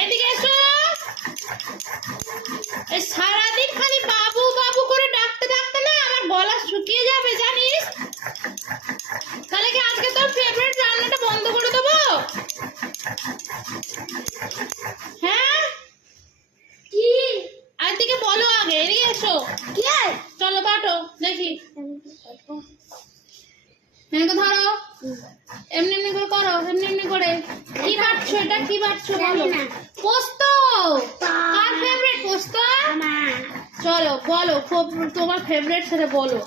এদিকে এসো। এই সারাদিন খালি বাবু বাবু করে ডাকতে ডাকতে না আমার গলা শুকিয়ে যাবে জানিস। তাহলে কি আজকে তোর ফেভারিট রান্নাটা বন্ধ করে দেবো? হ্যাঁ কি? আর দিকে বলো আগে, এদিকে এসো। চলো বাটো দেখি। এনাকে ধরো, এমনি এমনি করে করো, এমনি এমনি করে। কি বাটছো এটা? কি বাটছো বলো? পোস্ত। কার ফেভারিট পোস্ত? চলো বলো তোমার ফেভারিট সেটা বলো।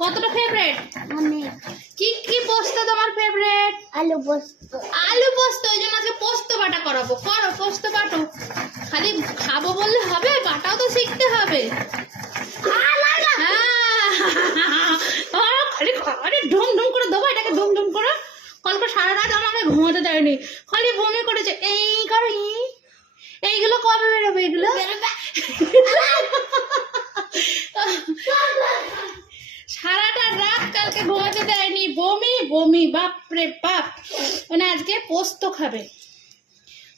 কতটা ফেভারিট? কি কি পোস্ত তোমার ফেভারিট? আলু পোস্ত। আলু পোস্ত। ওই জন্য আজকে পোস্ত বাটা করাবো। করো পোস্ত বাটো। খালি খাবো বললে হবে, বাটাও তো শিখতে হবে। খালি খালি ঢুম ঢুম করে দেবো এটাকে, ঢুম ঢুম করে। কালকে সারা রাত আমাকে ঘুমাতে দেয়নি, খালি বমি করেছে। এই করো, এইগুলো কবে বেরোবে? এগুলো সারাটা রাত কালকে ঘুমাতে দেয়নি, বমি বমি, বাপরে বাপ। মানে আজকে পোস্ত খাবে,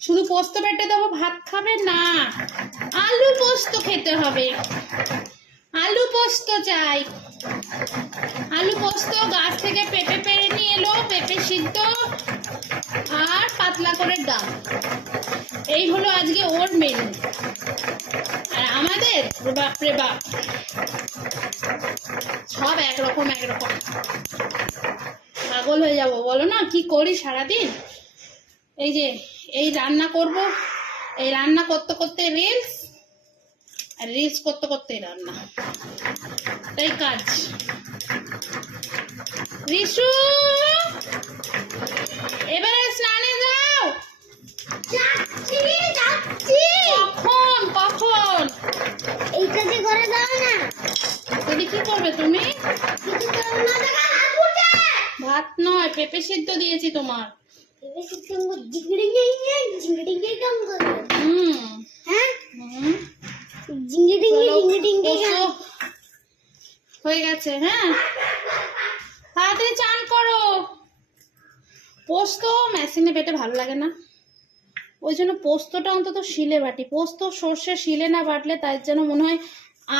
শুধু পোস্ত বেটে দেবো, ভাত খাবে না, আলু পোস্ত খেতে হবে। আলু পোস্ত চাই। আলু পোস্ত, গাছ থেকে পেঁপে পেড়ে নিয়ে এলো, পেঁপে সিদ্ধ আর পাতলা করে ডাল। এই হলো আজকে ওর মেনু। আর আমাদের বাপরে বাপ সব একরকম একরকম। পাগল হয়ে যাবো বলো না, কি করি সারাদিন। এই যে এই রান্না করব, এই রান্না করতে করতে রিলস, আর রিলস করতে করতে রান্না, তাই কাজ। রিশু এবারে স্নানে যাও। যাচ্ছি যাচ্ছি। কখন কখন? এইটাতে করে দাও না। দিদি কি করবে তুমি? কিছু করো না, দেখা হাত উঠে। ভাত নয়, পেঁপে সিদ্ধ দিয়েছি তোমার। এবার সিস্টেম জিংড়ি কাম করে। হ্যাঁ জিংড়ি পোস্ত হয়ে গেছে। হ্যাঁ তাড়াতাড়ি চান করো। পোস্ত মেশিনে বেটে ভালো লাগে না, ওই জন্য পোস্তটা অন্তত শিলে বাটি। পোস্ত সর্ষে শিলে না বাটলে তার যেন মনে হয়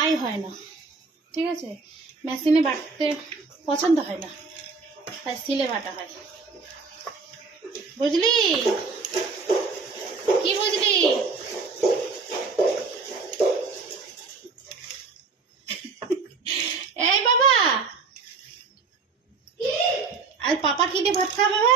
আয় হয় না, ঠিক আছে? মেশিনে বাটতে পছন্দ হয় না, তাই শিলে বাটা হয়। বুঝলি? কি বুঝলি? এই বাবা, আর পাপা কি দিয়ে ভাত খাবে?